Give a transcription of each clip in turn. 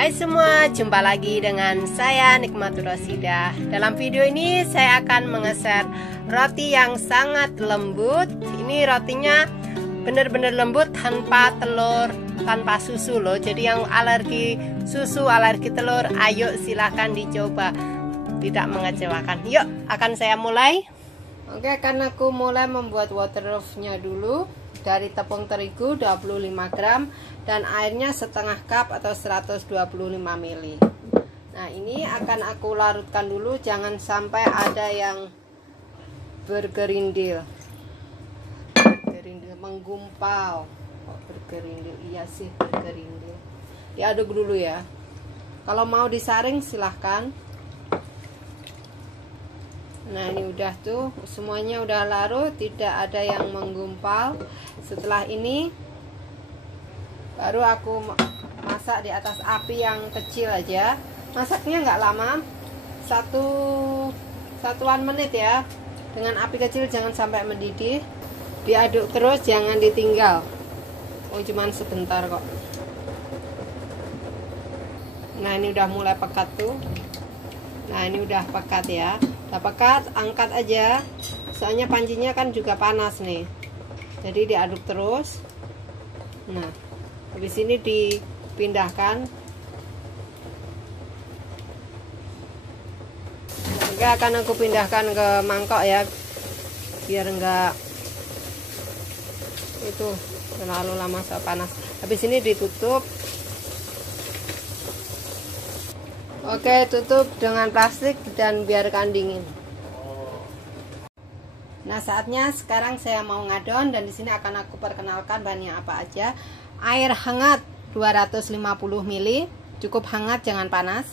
Hai semua, jumpa lagi dengan saya Nikmatul Rosidah. Dalam video ini saya akan mengeser roti yang sangat lembut. Ini rotinya benar-benar lembut tanpa telur, tanpa susu loh. Jadi yang alergi susu, alergi telur, ayo silahkan dicoba. Tidak mengecewakan. Yuk, akan saya mulai. Oke, karena aku mulai membuat waterloaf-nya dulu. Dari tepung terigu 25 gram dan airnya setengah cup atau 125 ml. Nah, ini akan aku larutkan dulu, jangan sampai ada yang bergerindil. Menggumpal. Bergerindil, iya sih bergerindil. Diaduk dulu ya. Kalau mau disaring silahkan. Nah, ini udah tuh, semuanya udah larut, tidak ada yang menggumpal. Setelah ini baru aku masak di atas api yang kecil aja. Masaknya nggak lama, satuan menit ya. Dengan api kecil, jangan sampai mendidih. Diaduk terus, jangan ditinggal. Oh, cuman sebentar kok. Nah, ini udah mulai pekat tuh. Nah, ini udah pekat ya. Udah pekat, angkat aja. Soalnya pancinya kan juga panas nih. Jadi diaduk terus. Nah, habis ini dipindahkan. Oke, akan aku pindahkan ke mangkok ya, biar enggak itu terlalu lama panas. Habis ini ditutup. Oke, tutup dengan plastik dan biarkan dingin. Nah, saatnya sekarang saya mau ngadon, dan di sini akan aku perkenalkan bahannya apa aja. Air hangat 250 ml, cukup hangat jangan panas.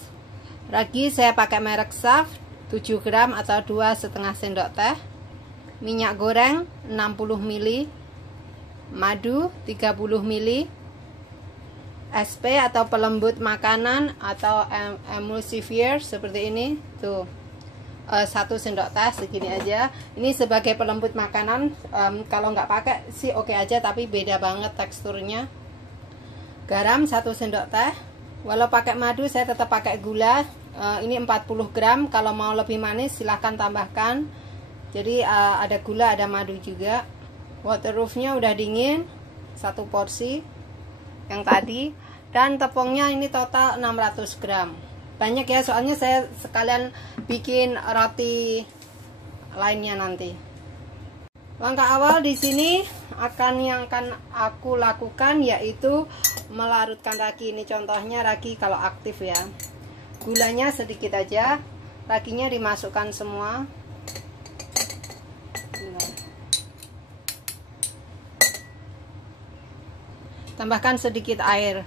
Ragi saya pakai merek Saf 7 gram atau 2,5 sendok teh. Minyak goreng 60 ml. Madu 30 ml. SP atau pelembut makanan atau emulsifier seperti ini tuh, 1 sendok teh segini aja. Ini sebagai pelembut makanan, kalau nggak pakai sih oke aja, tapi beda banget teksturnya. Garam 1 sendok teh. Walau pakai madu saya tetap pakai gula. Ini 40 gram, kalau mau lebih manis silahkan tambahkan. Jadi ada gula, ada madu juga. Waterloaf-nya udah dingin, 1 porsi yang tadi, dan tepungnya ini total 600 gram. Banyak ya, soalnya saya sekalian bikin roti lainnya nanti. Langkah awal di sini yang akan aku lakukan yaitu melarutkan ragi. Ini contohnya ragi kalau aktif ya. Gulanya sedikit aja, raginya dimasukkan semua. Tambahkan sedikit air,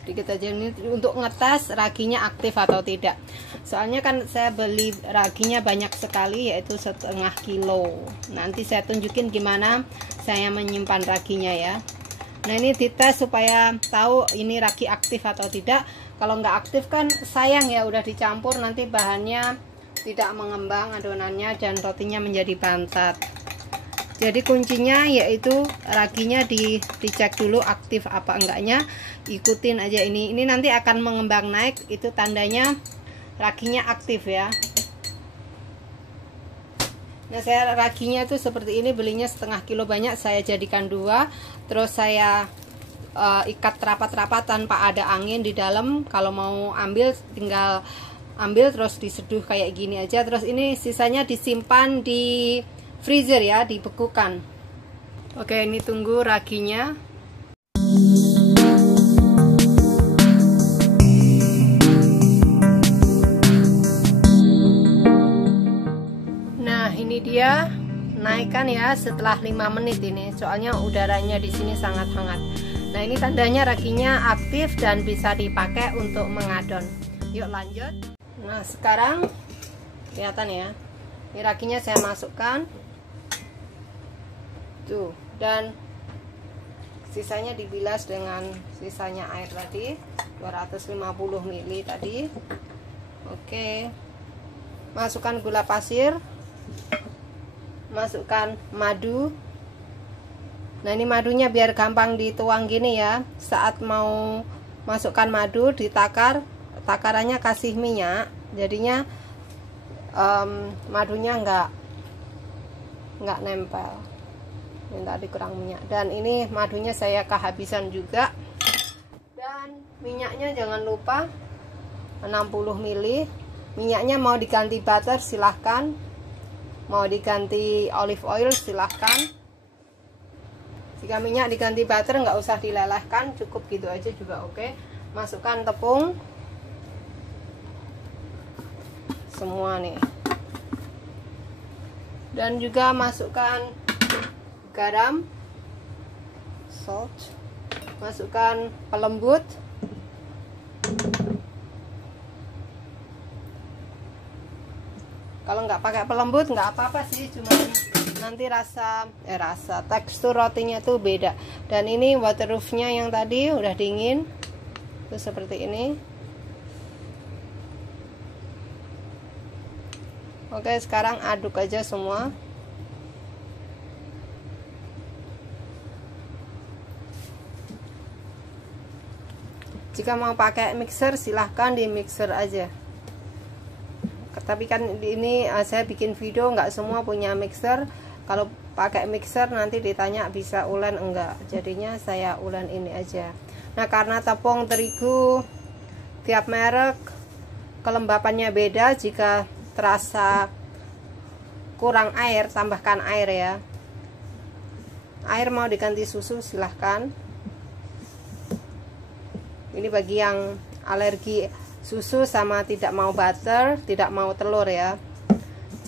sedikit aja, ini untuk ngetes raginya aktif atau tidak. Soalnya kan saya beli raginya banyak sekali, yaitu setengah kilo. Nanti saya tunjukin gimana saya menyimpan raginya ya. Nah, ini dites supaya tahu ini ragi aktif atau tidak. Kalau nggak aktif kan sayang ya, udah dicampur nanti bahannya tidak mengembang adonannya dan rotinya menjadi bantat. Jadi kuncinya yaitu raginya dicek dulu aktif apa enggaknya, ikutin aja ini nanti akan mengembang naik, itu tandanya raginya aktif ya. Nah, saya raginya itu seperti ini, belinya setengah kilo banyak, saya jadikan 2, terus saya ikat rapat-rapat tanpa ada angin di dalam. Kalau mau ambil tinggal ambil terus diseduh kayak gini aja. Terus ini sisanya disimpan di freezer ya, dibekukan. Oke, ini tunggu raginya. Nah, ini dia, naikkan ya setelah 5 menit ini, soalnya udaranya di sini sangat hangat. Nah, ini tandanya raginya aktif dan bisa dipakai untuk mengadon. Yuk lanjut. Nah, sekarang kelihatan ya, ini raginya saya masukkan tuh, dan sisanya dibilas dengan sisanya air tadi 250 ml tadi. Oke, masukkan gula pasir, masukkan madu. Nah, ini madunya biar gampang dituang gini ya, saat mau masukkan madu, ditakar, takarannya kasih minyak, jadinya madunya nggak nempel. Ini tadi kurang minyak, dan ini madunya saya kehabisan juga. Dan minyaknya jangan lupa 60 ml. Minyaknya mau diganti butter silahkan, mau diganti olive oil silahkan. Jika minyak diganti butter nggak usah dilelehkan, cukup gitu aja juga oke. Masukkan tepung semua nih, dan juga masukkan garam, salt, masukkan pelembut, kalau nggak pakai pelembut nggak apa-apa sih, cuma nanti rasa tekstur rotinya tuh beda. Dan ini waterproofnya yang tadi udah dingin tuh seperti ini. Oke, sekarang aduk aja semua. Jika mau pakai mixer silahkan di mixer aja, tapi kan ini saya bikin video nggak semua punya mixer. Kalau pakai mixer nanti ditanya bisa ulen enggak, jadinya saya ulen ini aja. Nah, karena tepung terigu tiap merek kelembapannya beda, jika terasa kurang air tambahkan air ya. Air mau diganti susu silahkan. Ini bagi yang alergi susu sama tidak mau butter, tidak mau telur ya.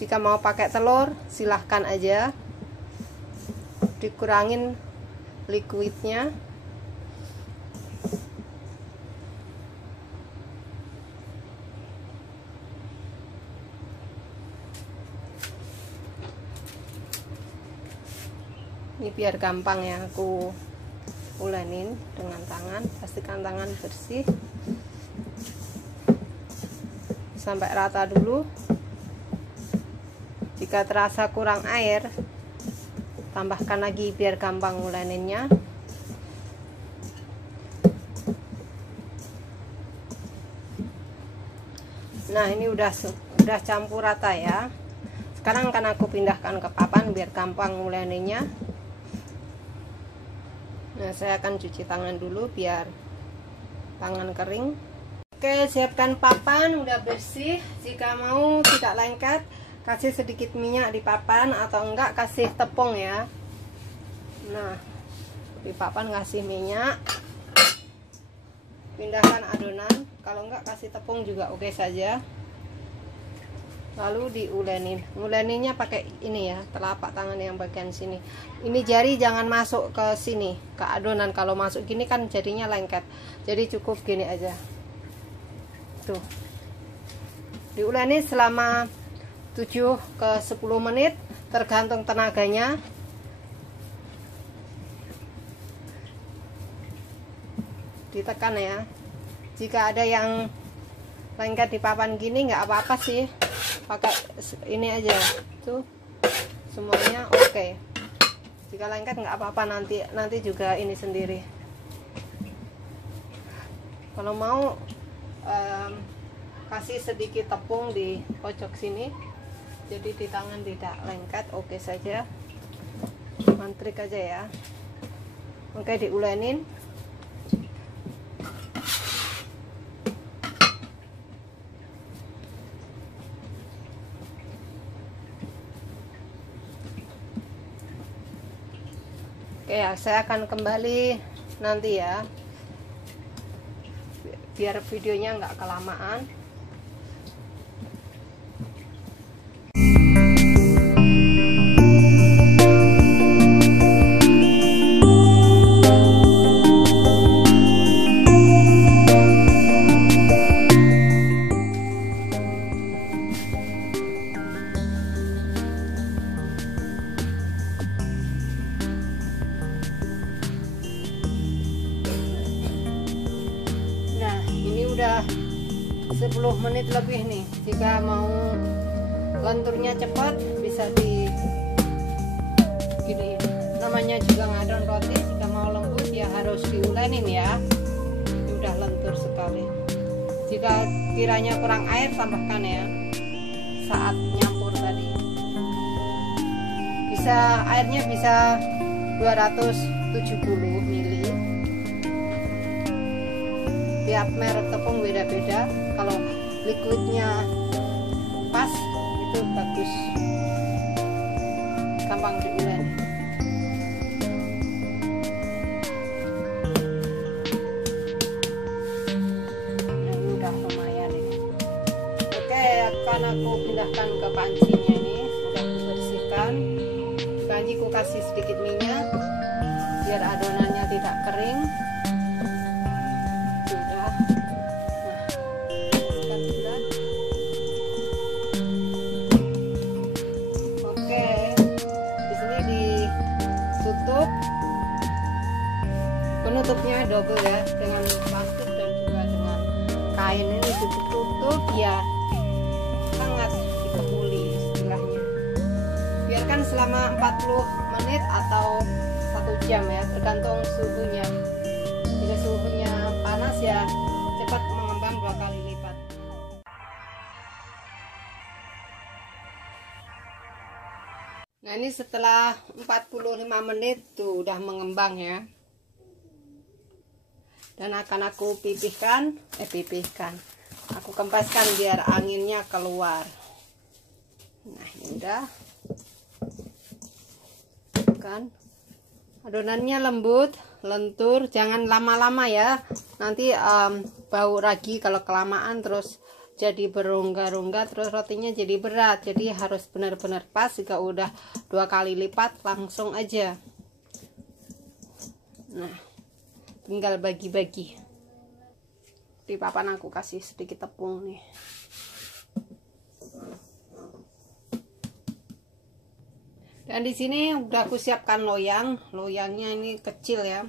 Jika mau pakai telur silahkan aja, dikurangin liquidnya. Ini biar gampang ya, aku ulenin dengan tangan, pastikan tangan bersih sampai rata dulu. Jika terasa kurang air tambahkan lagi biar gampang uleninnya. Nah, ini udah campur rata ya. Sekarang akan aku pindahkan ke papan biar gampang uleninnya. Nah, saya akan cuci tangan dulu biar tangan kering. Oke, siapkan papan udah bersih. Jika mau tidak lengket, kasih sedikit minyak di papan, atau enggak kasih tepung ya. Nah, di papan kasih minyak, pindahkan adonan. Kalau enggak kasih tepung juga oke saja. Lalu diulenin. Nguleninnya pakai ini ya, telapak tangan yang bagian sini. Ini jari jangan masuk ke sini, ke adonan. Kalau masuk gini kan jadinya lengket. Jadi cukup gini aja. Tuh. Diuleni selama 7 ke 10 menit tergantung tenaganya. Ditekan ya. Jika ada yang lengket di papan gini nggak apa-apa sih, pakai ini aja tuh, semuanya oke. Jika lengket nggak apa-apa, nanti juga ini sendiri. Kalau mau kasih sedikit tepung di pojok sini, jadi di tangan tidak lengket, oke saja. Mantrik aja ya. Oke, diulenin. Oke ya, saya akan kembali nanti ya, biar videonya nggak kelamaan. Udah 10 menit lebih nih. Jika mau lenturnya cepat bisa di gini, namanya juga ngadon roti. Jika mau lembut ya harus diulenin ya. Ini udah lentur sekali. Jika kiranya kurang air, tambahkan ya saat nyampur tadi. Airnya bisa 270 ml. Tiap merek tepung beda-beda. Kalau liquidnya pas itu bagus, gampang diulen. Nah, ini udah lumayan ini. Oke, akan aku pindahkan ke pancinya. Ini udah aku bersihkan. Panci aku kasih sedikit minyak biar adonannya tidak kering. Sudah. Nah, bersihkan sudah. Oke, di sini ditutup. Penutupnya double ya, dengan plastik dan juga dengan kain ini ditutup ya, sangat dikepuli istilahnya. Biarkan selama 40 menit atau 1 jam ya, tergantung suhunya. Jika suhunya panas ya cepat mengembang 2 kali lipat. Nah, ini setelah 45 menit tuh udah mengembang ya. Dan akan aku pipihkan, aku kempeskan biar anginnya keluar. Nah, ini udah kan, adonannya lembut, lentur, jangan lama-lama ya, nanti bau ragi kalau kelamaan, terus jadi berongga-rongga, terus rotinya jadi berat. Jadi harus benar-benar pas. Jika udah 2 kali lipat langsung aja. Nah, tinggal bagi-bagi. Di papan aku kasih sedikit tepung nih. Dan di sini udah aku siapkan loyang. Loyangnya ini kecil ya,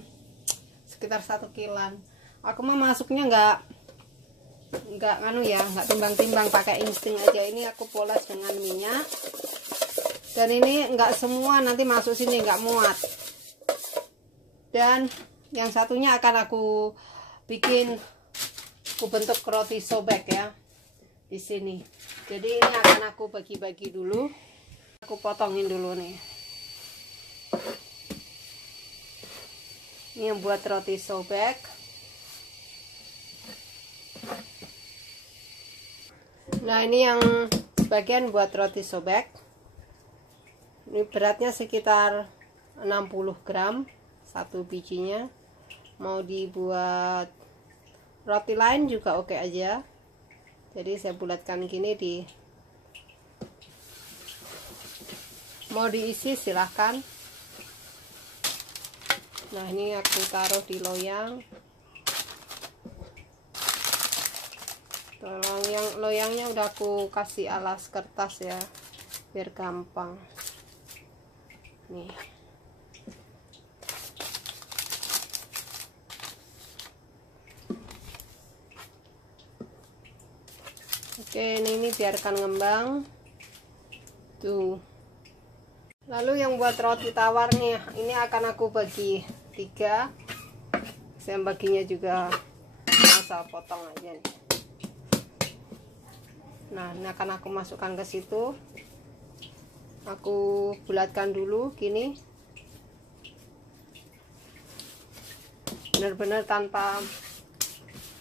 sekitar 1 kilan. Aku mah masuknya nggak nggak timbang-timbang, pakai insting aja. Ini aku poles dengan minyak. Dan ini nggak semua nanti masuk sini, nggak muat. Dan yang satunya akan aku bentuk roti sobek ya di sini. Jadi ini akan aku bagi-bagi dulu. Aku potongin dulu nih. Ini yang buat roti sobek. Nah, ini yang sebagian buat roti sobek. Ini beratnya sekitar 60 gram satu bijinya. Mau dibuat roti lain juga oke aja. Jadi saya bulatkan gini, mau diisi silahkan. Nah, ini aku taruh di loyang. Loyangnya udah aku kasih alas kertas ya, biar gampang. Nih. Oke, ini biarkan ngembang. Tuh. Lalu yang buat roti tawar nih, ini akan aku bagi 3. Saya baginya juga asal potong aja nih. Nah, ini akan aku masukkan ke situ. Aku bulatkan dulu gini. Benar-benar tanpa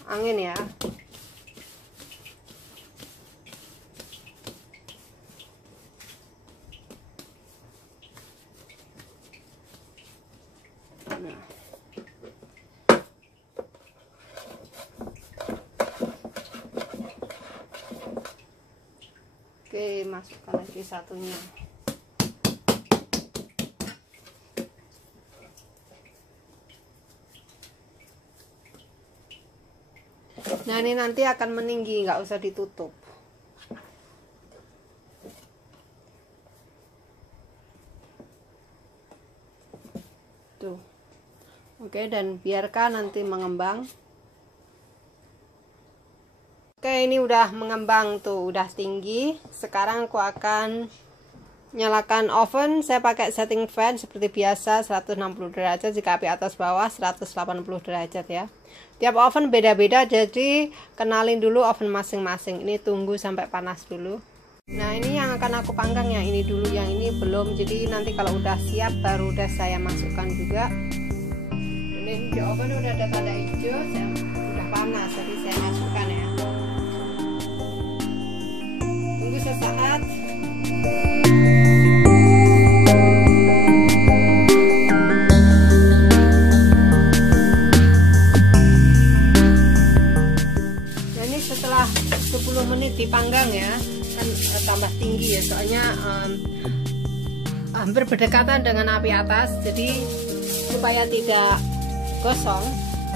angin ya. Oke, masukkan lagi satunya. Nah, ini nanti akan meninggi, nggak usah ditutup. Tuh. Oke, dan biarkan nanti mengembang. Oke, ini udah mengembang tuh, udah tinggi. Sekarang aku akan nyalakan oven, saya pakai setting fan seperti biasa 160 derajat, jika api atas bawah 180 derajat ya. Tiap oven beda-beda, jadi kenalin dulu oven masing-masing. Ini tunggu sampai panas dulu. Nah, ini yang akan aku panggang ya, ini dulu, yang ini belum. Jadi nanti kalau udah siap baru udah saya masukkan juga. Ini di oven udah ada tanda hijau, udah panas, jadi saya masukkan ya. Tunggu sesaat. Nah, ini setelah 10 menit dipanggang ya, kan tambah tinggi ya, soalnya hampir berdekatan dengan api atas, jadi supaya tidak gosong,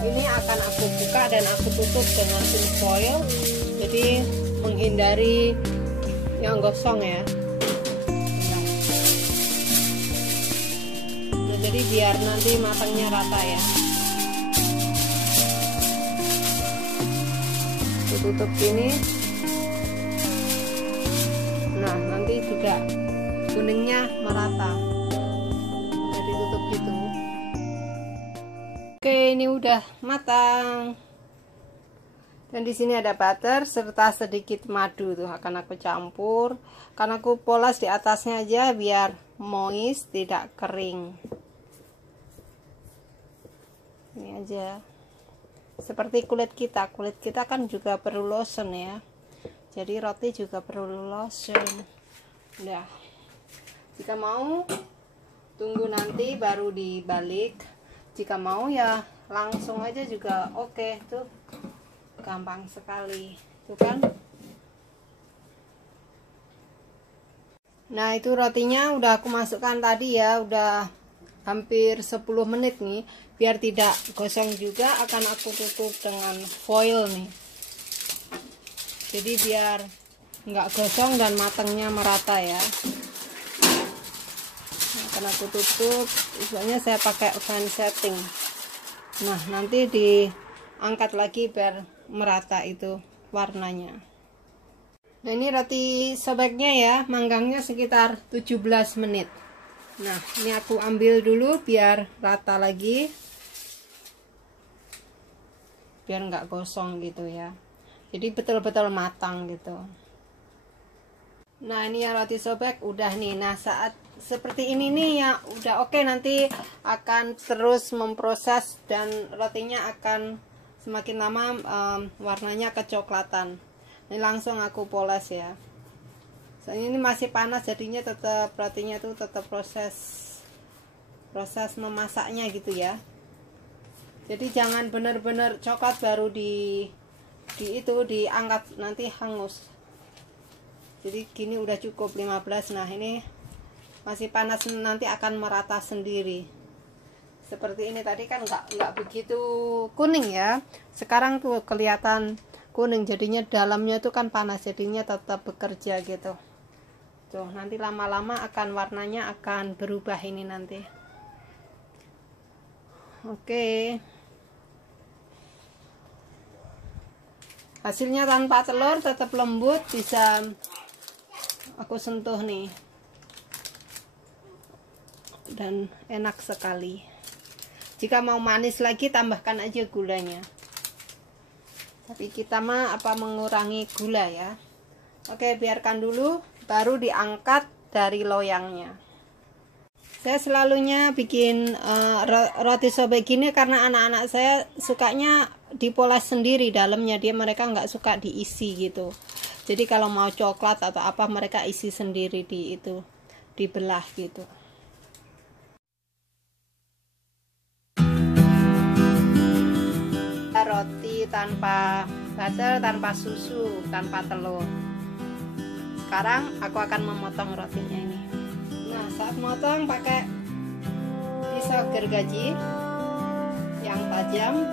ini akan aku buka dan aku tutup dengan tin foil, jadi menghindari yang gosong ya. Nah, jadi biar nanti matangnya rata ya. Tutup gini. Nah, nanti juga kuningnya merata. Jadi tutup gitu. Oke, ini udah matang. Dan di sini ada butter serta sedikit madu tuh akan aku campur. Karena aku poles di atasnya aja biar moist, tidak kering. Ini aja. Seperti kulit kita kan juga perlu lotion ya. Jadi roti juga perlu lotion. Udah. Jika mau tunggu nanti baru dibalik. Jika mau ya langsung aja juga oke. Tuh gampang sekali, tuh kan. Nah, itu rotinya udah aku masukkan tadi ya, udah hampir 10 menit nih. Biar tidak gosong juga akan aku tutup dengan foil nih. Jadi biar nggak gosong dan matangnya merata ya. Nah, akan aku tutup, soalnya saya pakai fan setting. Nah, nanti diangkat lagi biar merata itu warnanya. Nah, ini roti sobeknya ya, manggangnya sekitar 17 menit. Nah, ini aku ambil dulu biar rata lagi, biar nggak gosong gitu ya, jadi betul-betul matang gitu. Nah, ini ya roti sobek udah nih. Nah, saat seperti ini nih ya udah oke. Nanti akan terus memproses dan rotinya akan semakin lama warnanya kecoklatan. Ini langsung aku poles ya, soalnya ini masih panas, jadinya tetap rotinya tuh tetap proses memasaknya gitu ya. Jadi jangan benar-benar coklat baru diangkat, nanti hangus. Jadi gini udah cukup 15. Nah, ini masih panas, nanti akan merata sendiri. Seperti ini tadi kan nggak begitu kuning ya. Sekarang tuh kelihatan kuning, jadinya dalamnya tuh kan panas, jadinya tetap bekerja gitu. Tuh, nanti lama-lama akan warnanya akan berubah ini nanti. Oke. Hasilnya tanpa telur, tetap lembut, bisa aku sentuh nih, dan enak sekali. Jika mau manis lagi tambahkan aja gulanya, tapi kita mah mengurangi gula ya. Oke, biarkan dulu, baru diangkat dari loyangnya. Saya selalunya bikin roti sobek gini karena anak-anak saya sukanya dipoles sendiri dalamnya, mereka nggak suka diisi gitu. Jadi kalau mau coklat atau apa, mereka isi sendiri dibelah gitu. Roti tanpa butter, tanpa susu, tanpa telur. Sekarang aku akan memotong rotinya ini. Nah, saat motong pakai pisau gergaji yang tajam,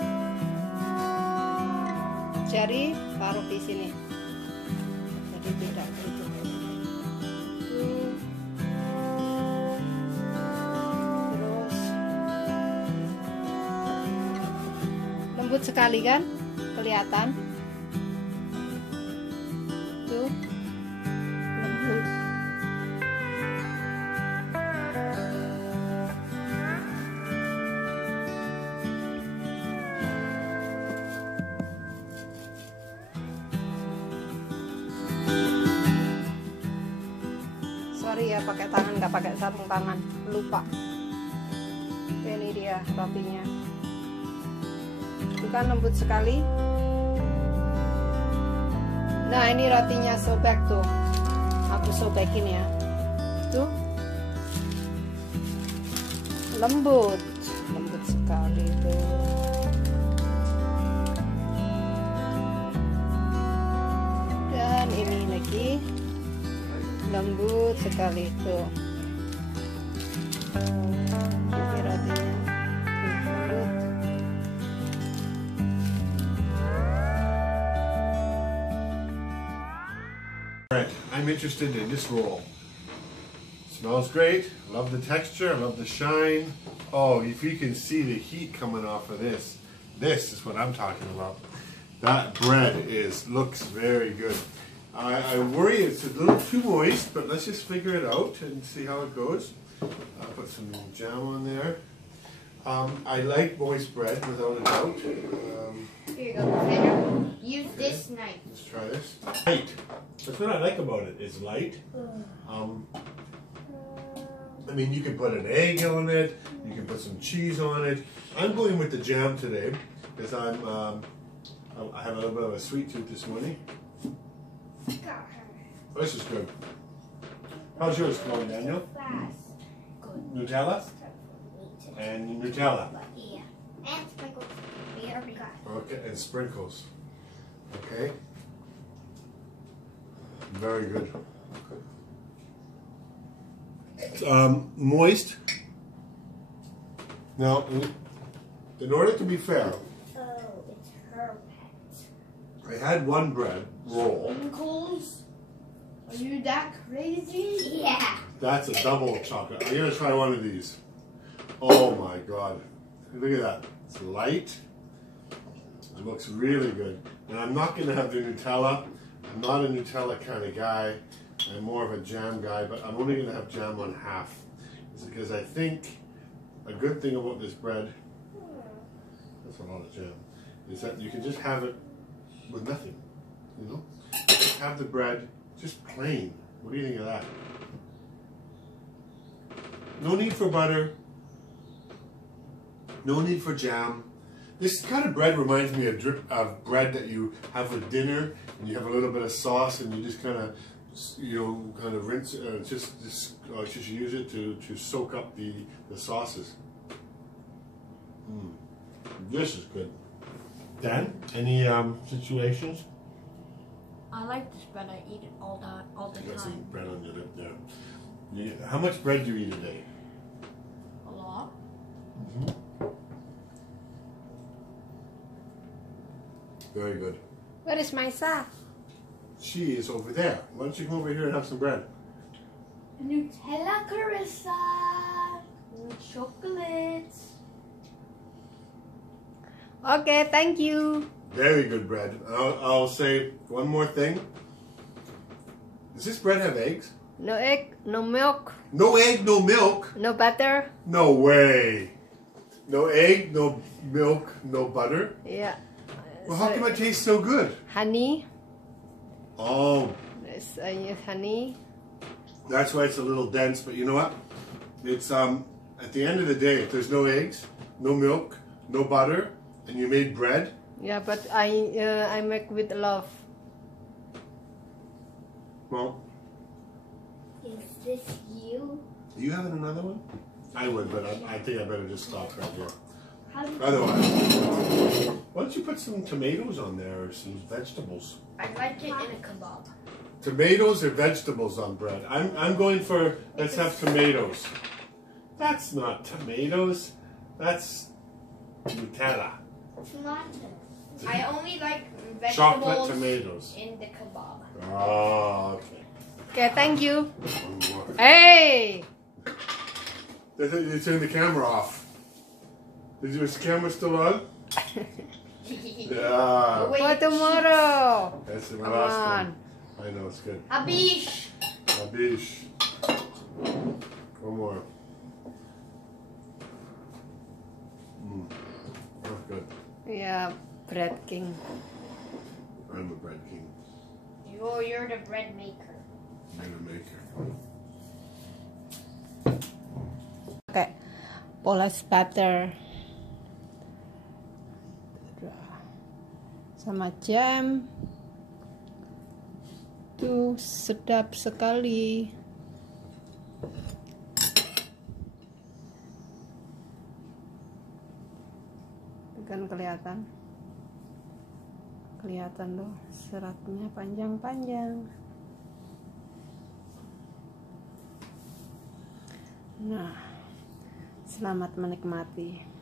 jari taruh di sini, jadi tidak gitu. Terus lembut sekali kan, kelihatan tuh lembut. Iya, pakai tangan, nggak pakai sarung tangan. Lupa. Ini dia rotinya. Itu kan lembut sekali. Nah, ini rotinya sobek tuh. Aku sobekin ya. Tuh. Lembut sekali tuh. Dan ini lagi lembut sekali tuh. Ini rotinya lembut. I'm interested in this roll. Smells great. Love the texture. I love the shine. Oh, if you can see the heat coming off of this, this is what I'm talking about. That bread looks very good. I worry it's a little too moist, but let's just figure it out and see how it goes. I'll put some jam on there. I like moist bread without a doubt. Here you go, Pedro. Use this knife. Let's try this. Light. That's what I like about it. It's light. I mean, you can put an egg on it. You can put some cheese on it. I'm going with the jam today because I have a little bit of a sweet tooth this morning. Oh, this is good. How's yours going, Daniel? Good. Nutella and Nutella. Yeah. And sprinkles. We already got. Okay, and sprinkles. Okay. Very good. Moist. Now, in order to be fair, Oh, it's her pet. I had one bread roll. Sprinkles? Are you that crazy? Yeah. That's a double chocolate. I'm gonna try one of these. Oh my god. Look at that. It's light. It looks really good. And I'm not gonna have the Nutella. I'm not a Nutella kind of guy. I'm more of a jam guy, but I'm only gonna have jam on half. It's because I think a good thing about this bread, that's a lot of jam, is that you can just have it with nothing, you know? Just have the bread just plain. What do you think of that? No need for butter. No need for jam. This kind of bread reminds me of bread that you have with dinner, and you have a little bit of sauce, and you just kind of, rinse, just use it to soak up the sauces. This is good. Dan, any situations? I like this bread. I eat it all the You got some time. bread on your lip there. How much bread do you eat a day? A lot. Very good. Where is Maisa? She is over there. Why don't you come over here and have some bread? Nutella, Carissa. Chocolate. Okay, thank you. Very good bread. I'll say one more thing. Does this bread have eggs? No egg, no milk, No egg, no milk. no butter. No way. No egg, no milk, no butter. Yeah. Well, how come it tastes so good? Honey. Oh, Let's use honey. that's why it's a little dense. But you know what? It's at the end of the day, if there's no eggs, no milk, no butter, and you made bread. Yeah, but I make with love. Well, Is this you? do you have another one? I would, but I think I better just stop right here. How do you Otherwise, why don't you put some tomatoes on there or some vegetables? I like it in a kebab. Tomatoes or vegetables on bread? I'm going for, let's have tomatoes. That's not tomatoes. That's Nutella. It's not. I only like Chocolate vegetables tomatoes. in the kebab. Oh, okay. Okay, thank you. One more. Hey! They turned the camera off. Is the camera still on? Yeah. Wait, For tomorrow. That's the Come last on. one. I know, it's good. Abish. Abish. One more. That's good. Yeah, bread king. I'm a bread king. You're the bread maker. I'm a maker. poles butter sama jam. Tuh sedap sekali. Kan kelihatan loh seratnya panjang-panjang. Nah, selamat menikmati.